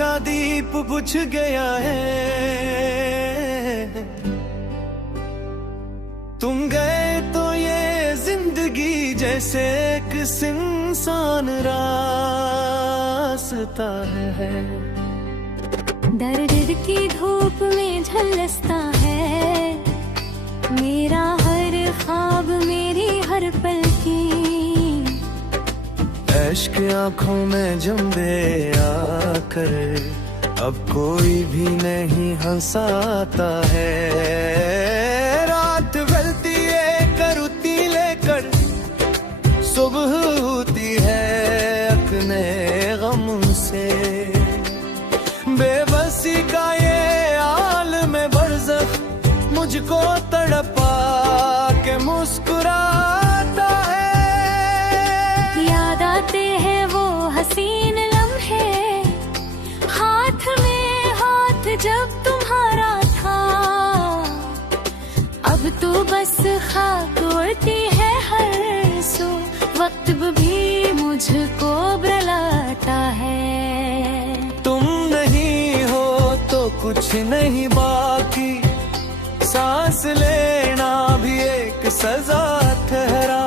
का दीप बुझ गया है। तुम गए तो ये जिंदगी जैसे एक सुनसान रास्ता है। दर्द की धूप में झलसता है मेरा हर ख्वाब, मेरी हर पल की। इश्क आंखों में जंबे आकर अब कोई भी नहीं हंसाता है। रात ढलती है करुती लेकर, सुबह होती है अपने गम से। बेबसी का ये आलम बरज़ख मुझको तड़पा के मुस्कुराता है। याद आते हैं वो हसीन लम्हे, हाथ में हाथ जब तुम्हारा था। अब तो बस खाक उड़ती है हर सो, वक्त भी मुझको बुलाता है। तुम नहीं हो तो कुछ नहीं बाकी, सांस लेना भी एक सजा ठहरा।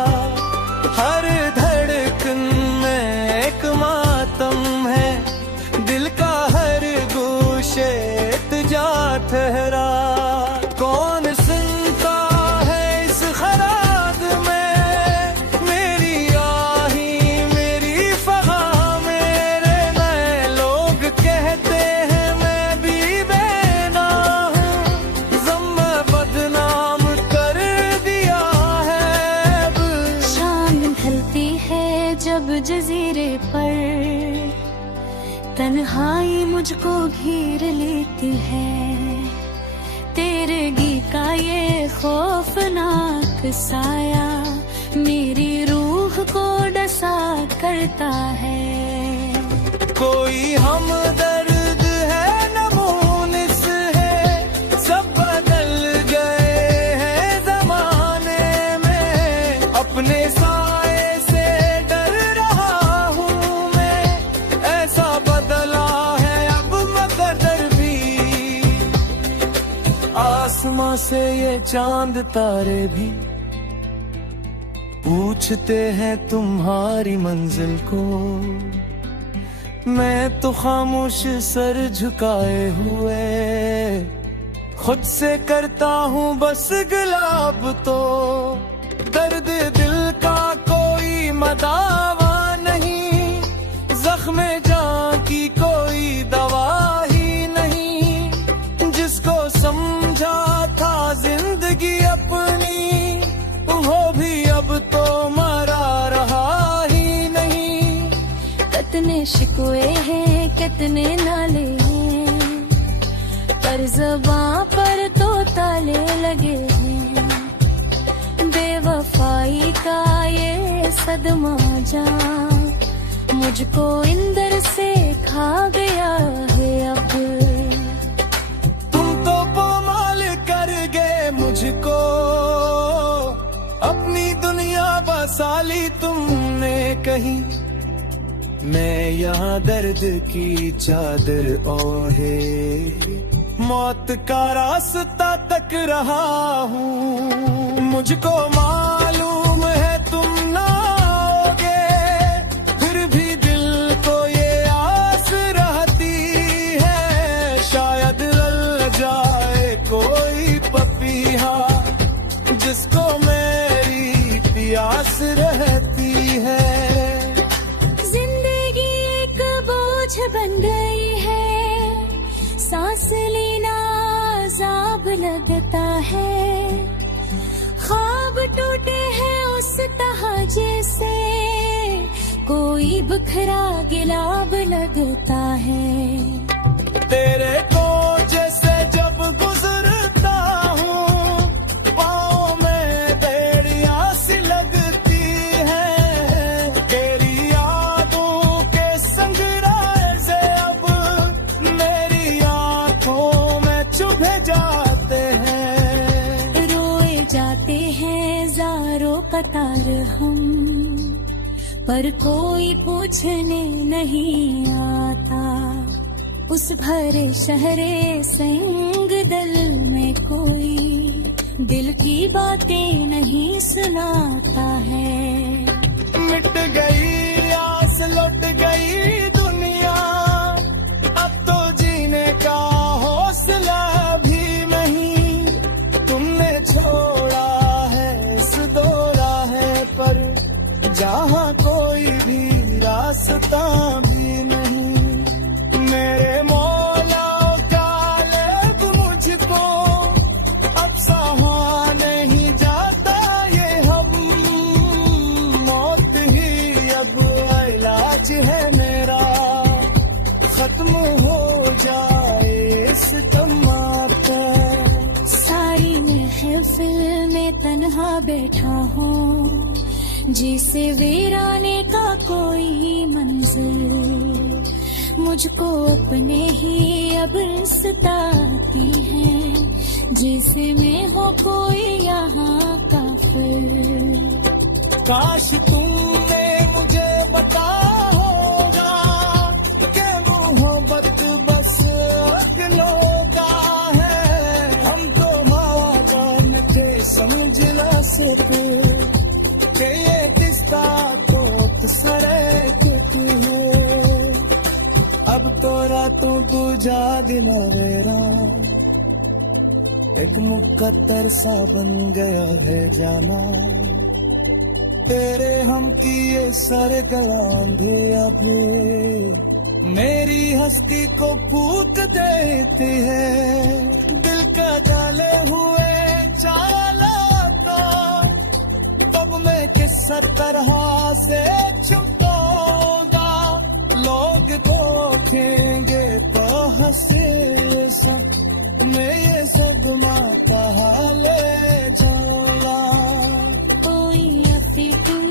हर धड़कन में एक मातम है, दिल का हर गोशे इत्जा ठहरा। कौन सुनता है इस खराद में मेरी आही, मेरी फगा, मेरे नए लोग कहते हैं मैं भी बेनाम हूँ। ज़म्म बदनाम कर दिया है अब। शाम ढलती है जब जजीरे पर, तन्हाई मुझको घेर लेती है। तेरे गी का ये खौफनाक साया मेरी रूह को डसा करता है। कोई हमदर्द है न मुनिस है, सब बदल गए हैं जमाने में। अपने साए से डर रहा हूँ मैं, ऐसा बदला है अब मकदर भी। आसमां से ये चांद तारे भी पूछते हैं तुम्हारी मंजिल को। मैं तो खामोश सर झुकाए हुए खुद से करता हूँ बस गुलाब। तो दर्द दिल का कोई मदावा नहीं, जख्म जान की कोई दवा ही नहीं। जिसको समझा था जिंदगी अपनी, वो भी अब तो मरा रहा ही नहीं। कितने शिकवे हैं कितने नाले हैं, पर ज़बां पर तो ताले लगे हैं। बेवफाई का ये सदमा जान मुझको इंदर से खा गया है अब। तुम तो पोमाल कर गए मुझको, अपनी दुनिया बसाली तुमने कहीं। मैं यहाँ दर्द की चादर ओढ़े मौत का रास्ता तक रहा हूँ। मुझको मालूम है तुम ना आओगे, फिर भी दिल को ये आस रहती है। शायद लल जाए कोई पपीहा जिसको मेरी प्यास रहती है। जिंदगी एक बोझ बन गई है, सांस लेना अज़ाब लगता है। ख्वाब टूटे हैं उस तहाजे से, कोई बिखरा गिलाब लगता है। तेरे को जैसे जब गुजरता हूँ, पाँव में बेड़ियाँ सी लगती हैं। तेरी यादों के संगराज़े अब मेरी आँखों में चुभे जाते हैं। रोए जाते हैं ज़ारों कतार हम, पर कोई पूछने नहीं आता। उस भरे शहरे संग दिल में कोई दिल की बातें नहीं सुनाता है। मिट गई आस, लौट गई दुनिया, अब तो जीने का हौसला भी नहीं। तुमने छोड़ा है इस दो राह पर, जहाँ कोई भी रास्ता भी नहीं। मेरे मौला गालिब मुझको अब सहा नहीं जाता ये हम, मौत ही अब इलाज है मेरा, खत्म हो जाए इस तमाशा। सारी महफिल में तन्हा बैठा हूँ, जिसे वीराने का कोई मंजिल मुझको अपने ही अब सताती है, जिसे मैं हो कोई यहाँ काफिर। काश तुमने मुझे बता होगा कि मोहब्बत बस अकलों का है। हम तो मादान थे समझ ना सके कि ये किस्सा तो सरे कुछ है। अब तो रातों दूजा दिन मेरा एक मुकद्दर सा बन गया है जाना। तेरे हम किए सर गलांधे अभी मेरी हस्ती को फूक देती है। दिल का डाले हुए चाला तो तब मैं किस तरह से छुपाऊंगा। लोग देखेंगे तो हंसे सब, मैं ये सदमा कहाँ ले जाऊंगा। कोई अफीकुल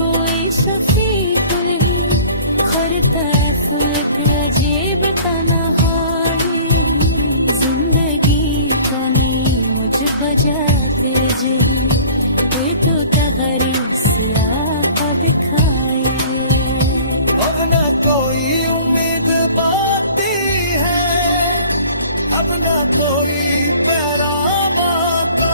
कोई शफीकुल, हर तरफ एक अजीब तन्हाई। जिंदगी कमी मुझ बजाते जी, कोई तो तगरी सिरा दिखाए। अब न कोई उम्मीद बाती है, अब न कोई पैरामा।